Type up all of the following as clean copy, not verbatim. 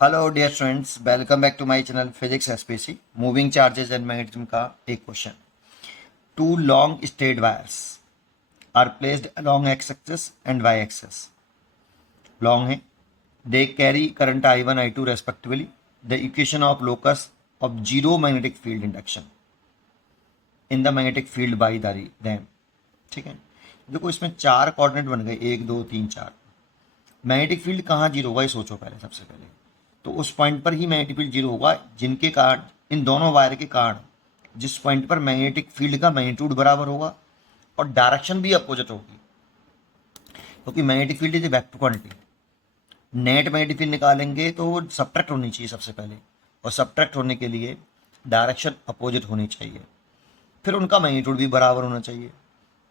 Hello dear students, welcome back to my channel physics SPC. Moving charges and magnetism का एक question. Two long straight wires are placed along X axis and Y axis. Long है, they carry current I1 I2 respectively. The equation of locus of zero magnetic field induction in the magnetic field by them. ठीक है, देखो इसमें चार coordinate बन गए, 1 2 3 4। Magnetic field कहाँ zero होगा ये सोचो पहले। सबसे पहले तो उस पॉइंट पर ही मैग्नेटिक फील्ड जीरो होगा जिनके कारण, इन दोनों वायर के कारण, जिस पॉइंट पर मैग्नेटिक फील्ड का मैग्नीट्यूड बराबर होगा और डायरेक्शन भी अपोजिट होगी, क्योंकि magnetic field is vector quantity. Net magnetic field निकालेंगे तो वो सब्ट्रैक्ट होनी चाहिए सबसे पहले, और सब्ट्रैक्ट होने के लिए डायरेक्शन अपोजिट होनी चाहिए, फिर उनका मैग्नीट्यूड भी बराबर होना चाहिए,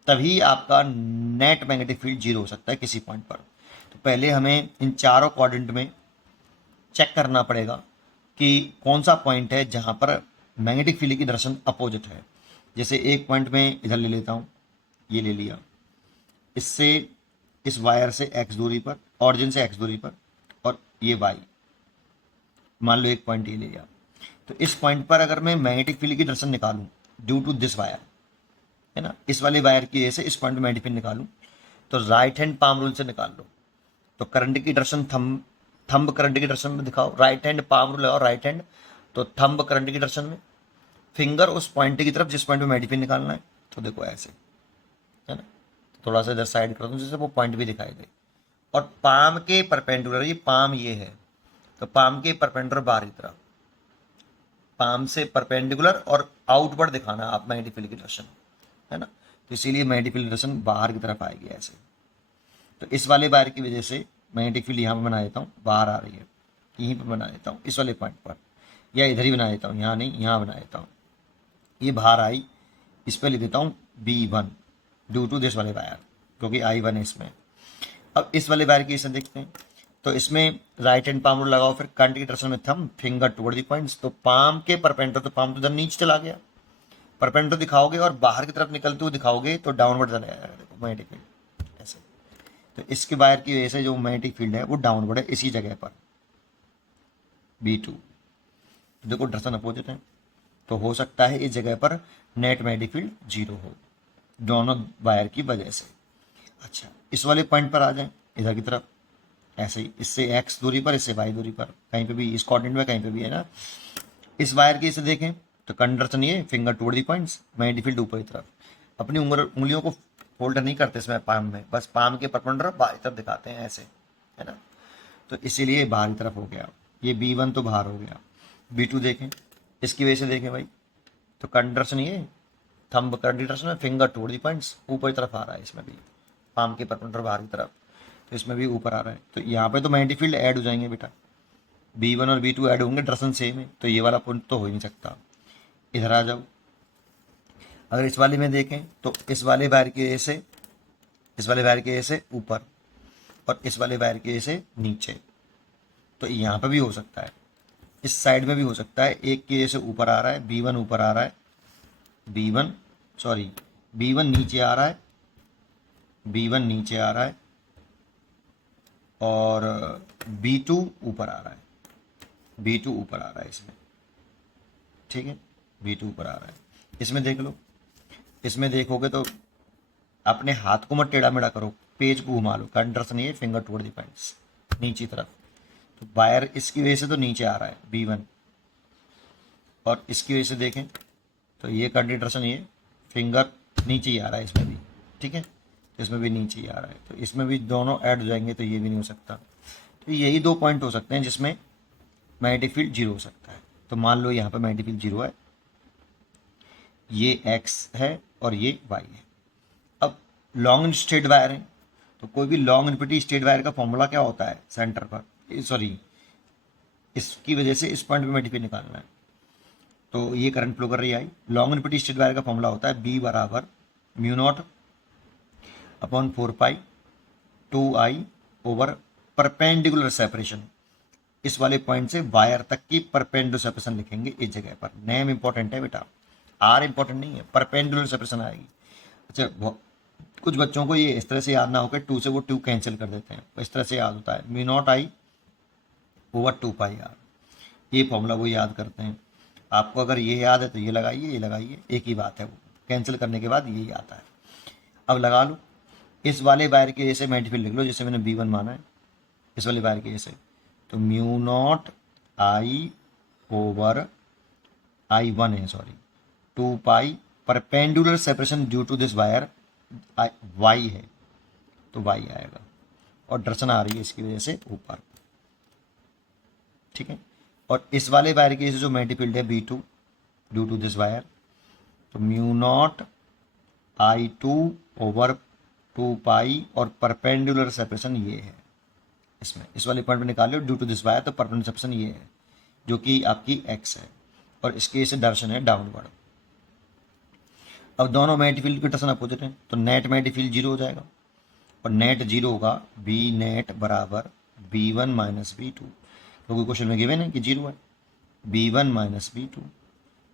तभी आपका नेट मैग्नेटिक फील्ड जीरो हो सकता है किसी पॉइंट पर। तो पहले हमें इन चारों क्वाड्रेंट में चेक करना पड़ेगा कि कौन सा पॉइंट है जहां पर मैग्नेटिक फील्ड की डायरेक्शन अपोजिट है। जैसे एक पॉइंट में इधर ले लेता हूं, ये ले लिया, इससे इस वायर से x दूरी पर, ऑरिजिन से x दूरी पर, और ये y, मान लो एक पॉइंट ये ले लिया। तो इस पॉइंट पर अगर मैं मैग्नेटिक फील्ड की डायरेक्शन निकालूं ड्यू टू दिस वायर, है ना, इस वाले वायर की वजह से इस पॉइंट में मैग्नेटिक फील्ड निकालूं, तो राइट हैंड पाम रूल से निकाल लो। तो करंट की डायरेक्शन थंब थंब करंट की डायरेक्शन में दिखाओ, राइट हैंड पाम रूल लगाओ, राइट हैंड, तो थंब करंट की डायरेक्शन में, फिंगर उस पॉइंट की तरफ जिस पॉइंट में मैग्नेटिक फील्ड निकालना है। तो देखो ऐसे, है ना, तो थोड़ा सा इधर साइड कर दूं जिससे वो पॉइंट भी दिखाई दे। और पाम के परपेंडिकुलर, ये पाम ये है, तो पाम के परपेंडिकुलर बाहर की तरफ, पाम से परपेंडिकुलर और आउटवर्ड दिखाना आप मैग्नेटिक फील्ड की डायरेक्शन, है ना। तो इसीलिए मैग्नेटिक फील्ड डायरेक्शन बाहर की तरफ आएगी ऐसे। तो इस वाले वायर की वजह से मैग्नेटिक फील्ड यहाँ पर बना देता हूँ, बाहर आ रही है, यहीं पर बना देता हूँ इस वाले पॉइंट पर, या इधर ही बना देता हूँ, यहाँ नहीं यहाँ बना देता हूँ, ये बाहर आई, इस पर लिख देता हूँ B1 ड्यू टू दिस वाले वायर, क्योंकि I1 है इसमें। अब इस वाले वायर की इसे देखते हैं, तो इसमें राइट हैंड पाम रूल लगाओ, फिर करंट की डायरेक्शन में thumb, finger toward the points. तो पाम के परपेंडिकुलर, तो पाम तो इधर नीचे चला गया, परपेंडिकुलर दिखाओगे और बाहर की तरफ निकलते हुए दिखाओगे तो डाउनवर्ड चला जाएगा। देखो मैग्नेटिक फील्ड ऐसे, तो इसके वायर की वजह से जो मैग्नेटिक फील्ड है वो डाउनवर्ड है इसी जगह पर B2। देखो डायरेक्शन अपोजिट है, तो हो सकता है इस जगह पर नेट मैग्नेटिक फील्ड जीरो हो, दोनों वायर की वजह से। अच्छा, इस वाले पॉइंट पर आ जाए इधर की तरफ, ऐसे ही, इससे x दूरी पर, इससे y दूरी पर, कहीं पे भी इस कोऑर्डिनेट में कहीं पे भी, है ना। इस वायर की इसे देखें तो कंडक्शन ये, finger toward the points, magnetic field ऊपर की तरफ। अपनी उंगलियों को फोल्ड नहीं करते इसमें पाम में, बस पाम के परपेंडिकुलर बाहर की तरफ दिखाते हैं ऐसे, है ना। तो इसीलिए बाहर की तरफ हो गया, ये B1 तो बाहर हो गया। B2 देखें, इसकी वजह से देखें भाई, तो कंडक्शन ये, थंब कंडक्शन में, फिंगर टुवर्ड दी पॉइंट्स, ऊपर की तरफ आ रहा है इसमें भी, पाम के परपेंडिकुलर बाहर की तरफ, तो इसमें भी ऊपर आ रहा है। तो यहाँ पे तो मैग्नेटिक फील्ड ऐड हो जाएंगे बेटा, B1 और B2 ऐड होंगे, डायरेक्शन सेम है, तो ये वाला पॉइंट तो हो ही नहीं सकता। इधर आ जाओ, अगर इस वाले में देखें तो इस वाले वायर की वजह से, इस वाले वायर की वजह से ऊपर, और इस वाले वायर की वजह से नीचे, तो यहाँ पे भी हो सकता है, इस साइड में भी हो सकता है। एक की वजह से ऊपर आ रहा है, B1 ऊपर आ रहा है, B1 सॉरी, B1 नीचे आ रहा है, B1 नीचे आ रहा है, और B2 ऊपर आ रहा है, B2 ऊपर आ रहा है इसमें, ठीक है, B2 ऊपर आ रहा है। इसमें देख लो, इसमें देखोगे तो अपने हाथ को मत टेढ़ा मेढ़ा करो, पेज को घुमा लो, कंट्रस नहीं है, फिंगर टुवर्ड द पॉइंट्स नीचे तरफ। तो वायर इसकी वजह से तो नीचे आ रहा है B1, और इसकी वजह से देखें तो ये कंडीशन, ये फिंगर नीचे ही आ रहा है इसमें भी, ठीक है, तो इसमें भी नीचे ही आ रहा है, तो इसमें भी दोनों ऐड हो जाएंगे, तो ये भी नहीं हो सकता। तो यही दो पॉइंट हो सकते हैं जिसमें मैग्नेटिक फील्ड जीरो हो सकता है। तो मान लो यहाँ पर मैग्नेटिक फील्ड जीरो है, ये x है और ये y है। अब लॉन्ग स्ट्रेट वायर है, तो कोई भी लॉन्ग इनफिनिटी स्ट्रेट वायर का फॉर्मूला क्या होता है, सेंटर पर, सॉरी, इसकी वजह से इस पॉइंट पे मैग्नेटिक फील्ड निकालना है। तो ये करंट फ्लो कर रही है, लॉन्ग इनफिनिटी स्ट्रेट वायर का फॉर्मूला होता है B बराबर म्यू नॉट अपॉन 4 पाई 2I ओवर परपेंडिकुलर सेपरेशन। इस वाले पॉइंट से वायर तक की परपेंडिकुलर सेपरेशन लिखेंगे इस जगह पर, नेम इंपॉर्टेंट है बेटा, आर इंपॉर्टेंट नहीं है, परपेंडिकुलर सेपरेशन आएगी। अच्छा, कुछ बच्चों को ये इस तरह से याद ना होकर 2 से वो 2 कैंसिल कर देते हैं, इस तरह से याद होता है, mu naught I over 2πr। ये फॉर्मूला वो याद करते हैं। आपको अगर ये याद है तो ये लगाइए, एक ही बात है, वो कैंसिल करने के बाद यही आता है। अब लगा लो, इस वाले वायर के ए से मैग्नेटिक फील्ड लिख लो, जैसे मैंने B1 माना है, इस वाले वायर के ए से, तो mu not I over I1 है, sorry 2π perpendicular separation due to this wire y है, तो y आएगा, और डायरेक्शन आ रही है इसकी वजह से ऊपर, ठीक है। और इस वाले वायर के जो मैग्नेटिक फील्ड है B2 due to this wire, तो म्यू नॉट I2 ओवर 2π, और परपेंडुलर सेपरेशन ये है, इसमें इस वाले पॉइंट पे निकाल लो ड्यू टू दिस वायर, तो परपेंडुलर सेपरेशन ये है जो कि आपकी x है, और इसके से डायरेक्शन है डाउनवर्ड। अब दोनों मैग्नेटिक फील्ड की डायरेक्शन अपोजिट है, तो नेट मैग्नेटिक फील्ड 0 हो जाएगा, और नेट 0 होगा, बी नेट बराबर B1 माइनस B2, क्योंकि क्वेश्चन में गिवन है कि 0 है, B1 माइनस B2,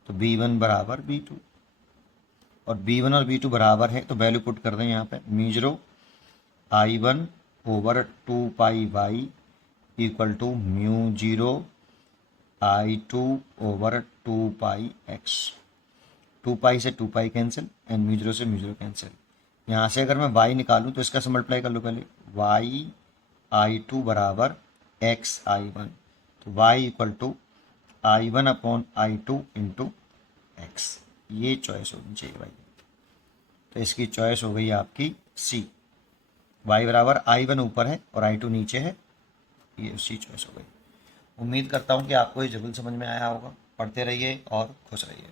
तो B1 बराबर B2, और B1 और B2 बराबर है, तो वैल्यू पुट कर दें यहाँ पे, mu I1 over 2πy equal to mu 0 I2 over 2πx, 2π से 2π कैंसिल, एंड म्यू 0 से म्यू 0 कैंसिल। यहाँ से अगर मैं y निकालूँ तो इसका से मल्टीप्लाई कर लो पहले, y I2 बराबर x I1, तो y equal to I1 upon I2 into x, ये चॉइस होनी चाहिए भाई। तो इसकी चॉइस हो गई आपकी सी, y बराबर I1 ऊपर है और I2 नीचे है, ये सी चॉइस हो गई। उम्मीद करता हूँ कि आपको ये जरूर समझ में आया होगा। पढ़ते रहिए और खुश रहिए।